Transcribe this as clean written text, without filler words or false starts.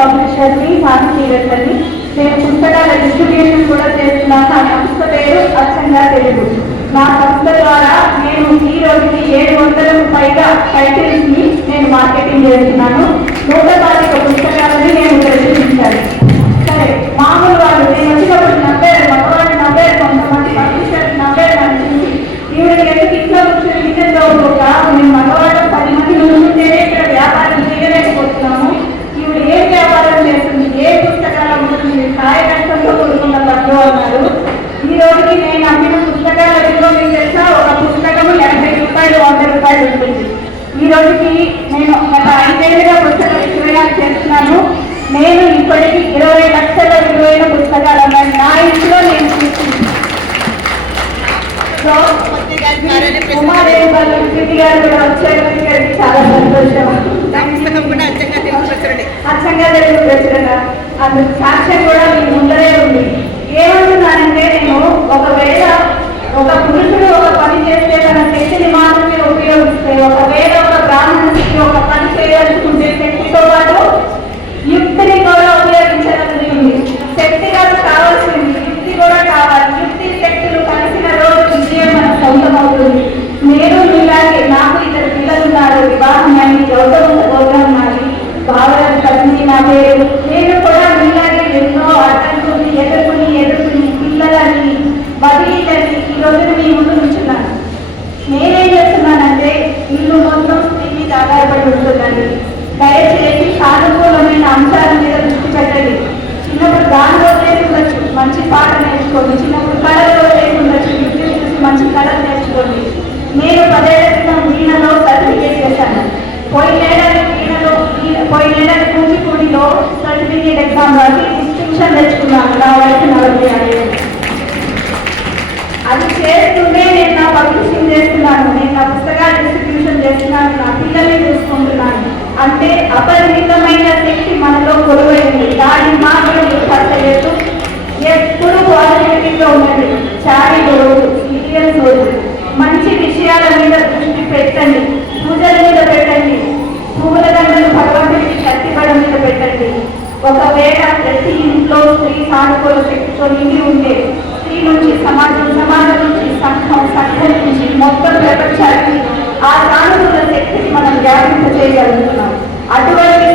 పబ్లిషర్ని, సాహితీవేత్తని. నేను పుస్తకాల డిస్ట్రిబ్యూషన్ కూడా చేస్తున్నాను. నా సంస్థ పేరు అచ్చంగా తెలుగు. నా సంస్థ ద్వారా నేను ఈ రోజుకి 700కు పైగా టైటిల్స్ ని నేను మార్కెటింగ్ చేస్తున్నాను. 125 పుస్తకాలని నేను ప్రదర్శించాలి. సరే, మామూలు వాళ్ళు నేను వచ్చినప్పుడు నవ్వారు, మగవాళ్ళు నవ్వారు, కొంతమంది పబ్లిషర్స్ నవ్వారు అనిపించి ఈవిడ ఎందుకు ఇంట్లో కూర్చొని విజయంలో మేము మగవాళ్ళం 10 మంది నుంచుంటేనే ఇక్కడ వ్యాపారం చేయలేకపోతున్నాము. ఈవిడ ఏం వ్యాపారం చేస్తుంది, ఏ పుస్తకాలు అమ్ముతుంది, కాయ కష్టంతో కూడుకున్న పట్టు అన్నారు. ఈ రోజుకి నేను అమ్మిన పుస్తకాల విలువ మీకు తెలుసా? ఒక పుస్తకము 80 రూపాయలు, 100 రూపాయలు ఉంటుంది. ఈ రోజుకి నేను గత 5 ఏళ్ళుగా పుస్తక విక్రయాలు చేస్తున్నాను. నేను ఇప్పటికీ 20 లక్షల విలువైన పుస్తకాలు అన్నాను నా ఇంట్లో నేను తీసుకుంటున్నాను. ఉమాదేవి వాళ్ళ కృతి గారు కూడా వచ్చారు, చాలా సంతోషం. అచ్చంగా తెలుగు ప్రచురణ అందుకు సాక్ష్యం కూడా మీ ముందరే ఉంది. ఏమంటున్నానంటే, నేను ఒకవేళ ఒక పురుషుడు ఒక పని చేస్తే తన శక్తిని మాత్రమే ఉపయోగిస్తే, ఒకవేళ ఒక బ్రాహ్మణ శక్తి ఒక పని చేయదలుచుకుంటే శక్తితో పాటు యుక్తిని కూడా ఉపయోగించాలని ఉంది. శక్తి కాదు కావాల్సింది, యుక్తి కూడా కావాలి. యుక్తి శక్తులు కలిసిన రోజు విజయం మన సొంతమవుతుంది. నేను ఇలాగే నాకు 2 పిల్లలు ఉన్నారు. వివాహం అయింది, గౌతమ గౌరవం నాది, భావన కలిసి నా పేరు. నేను కూడా ఇలాగే ఎన్నో అడ్డంకుని ఎదుర్కొని పిల్లలని బదిలీలని ఈ రోజున మీ ముందు ఉంచున్నాను. నేనేం చేస్తున్నానంటే, ఇల్లు మొత్తం స్త్రీ మీద ఆధారపడి ఉంటుందండి. దయచేసి సానుకూలమైన అంశాల మీద దృష్టి పెట్టండి. చిన్నప్పుడు గాలిలో చేసి ఉండొచ్చు, మంచి పాట నేర్చుకోండి. చిన్నప్పుడు కళలో చేసి ఉండొచ్చు, విద్యుత్ చూసి మంచి కళలు నేర్చుకోండి. నేను 10 ఏళ్ల క్రితం వీణలో సర్టిఫికేట్ చేశాను. పోయినేడాది కూచిపూడిలో సర్టిఫికేట్ ఎగ్జామ్ రాసి డిస్టింక్షన్ తెచ్చుకున్నాను. నా వయసు 46 ఏళ్ళు. అది చేస్తుంటే నేను నా పబ్లిషింగ్ చేస్తున్నాను, నేను నా పుస్తకాలు డిస్ట్రిబ్యూషన్ చేస్తున్నాను, నా పిల్లల్ని చూసుకుంటున్నాను. అంటే అపరిమితమైన శక్తి మనలో కొలువైంది. దాని మాటలు పట్టలేదు. ఎప్పుడు పాజిటివిటీగా ఉన్నది. చారి రోజు, సీరియస్ రోజు, మంచి విషయాల మీద దృష్టి పెట్టండి. పూజల మీద పెట్టండి. పువ్వుల దండలు భగవంతుడికి కట్టిబడం మీద పెట్టండి. ఒకవేళ ప్రతి ఇంట్లో స్త్రీ సానుకూల శక్తితో నిండి ఉంటే, స్త్రీ నుంచి సమాజం, సమాజం నుంచి సంఘం, సంఘం నుంచి మొత్తం ప్రపంచానికి ఆ సానుకూల శక్తిని మనం వ్యాపింప చేయగలుగుతున్నాం. అటువంటి